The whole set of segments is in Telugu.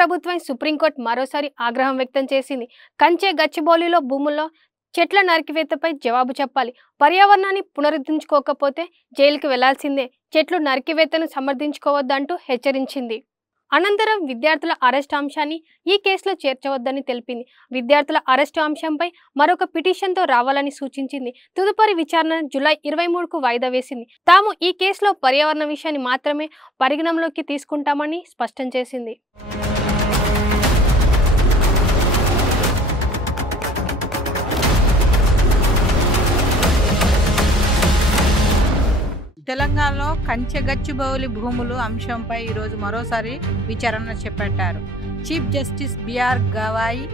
ప్రభుత్వం సుప్రీంకోర్టు మరోసారి ఆగ్రహం వ్యక్తం చేసింది. కంచె గచ్చిబౌలిలో భూముల్లో చెట్ల నరికివేతపై జవాబు చెప్పాలి. పర్యావరణాన్ని పునరుద్ధరించుకోకపోతే జైలుకి వెళ్లాల్సిందే. చెట్లు నరికివేతను సమర్థించుకోవద్దంటూ హెచ్చరించింది. అనంతరం విద్యార్థుల అరెస్టు అంశాన్ని ఈ కేసులో చేర్చవద్దని తెలిపింది. విద్యార్థుల అరెస్టు అంశంపై మరొక పిటిషన్తో రావాలని సూచించింది. తదుపరి విచారణ జూలై 23కు వాయిదా వేసింది. తాము ఈ కేసులో పర్యావరణ విషయాన్ని మాత్రమే పరిగణనలోకి తీసుకుంటామని స్పష్టం చేసింది. తెలంగాణలో కంచె గచ్చిబౌలి భూములు అంశంపై ఈరోజు మరోసారి విచారణ చేపట్టారు. Chief justice B R Gavai,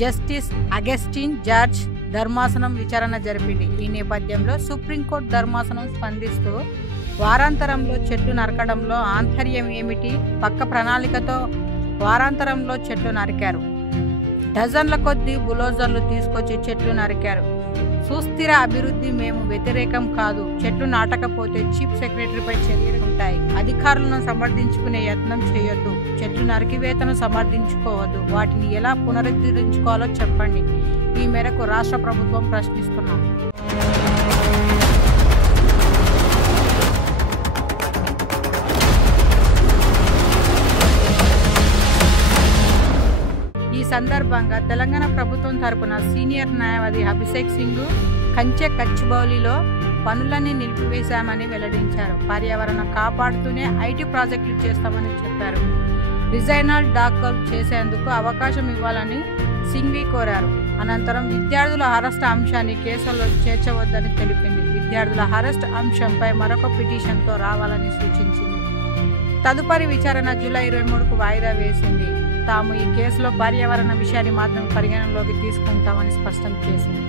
justice Augustine George ధర్మాసనం విచారణ జరిపింది. ఈ నేపథ్యంలో సుప్రీంకోర్టు ధర్మాసనం స్పందిస్తూ వారాంతరంలో చెట్లు నరకడంలో ఆంతర్యం ఏమిటి, పక్క ప్రణాళికతో వారాంతరంలో చెట్లు నరికారు. డజన్ల కొద్దీ బులోజర్లు తీసుకొచ్చి చెట్లు నరికారు. సుస్థిర అభివృద్ధి మేము వ్యతిరేకం కాదు. చెట్లు నాటకపోతే చీఫ్ సెక్రటరీపై చర్యలు ఉంటాయి. అధికారులను సమర్థించుకునే యత్నం చేయొద్దు. చెట్లు నరికివేతను సమర్థించుకోవద్దు. వాటిని ఎలా పునరుద్ధరించుకోవాలో చెప్పండి. ఈ మేరకు రాష్ట్ర ప్రభుత్వం ప్రశ్నిస్తున్నాం. ఈ సందర్భంగా తెలంగాణ ప్రభుత్వం తరపున సీనియర్ న్యాయవాది అభిషేక్ సింగ్ కంచె గచ్చిబౌలిలో పనులన్నీ నిలిపివేశామని వెల్లడించారు. పర్యావరణం కాపాడుతూనే ఐటీ ప్రాజెక్టులు చేస్తామని చెప్పారు. రిజైనల్ దాఖలు చేసేందుకు అవకాశం ఇవ్వాలని సింఘ్వి కోరారు. అనంతరం విద్యార్థుల అరెస్ట్ అంశాన్ని కేసులో చేర్చవద్దని తెలిపింది. విద్యార్థుల అరెస్ట్ అంశంపై మరొక పిటిషన్తో రావాలని సూచించింది. తదుపరి విచారణ జూలై 23కు వాయిదా వేసింది. తాము ఈ కేసులో పర్యావరణ విషయాన్ని మాత్రం పరిగణనలోకి తీసుకుంటామని స్పష్టం చేసింది.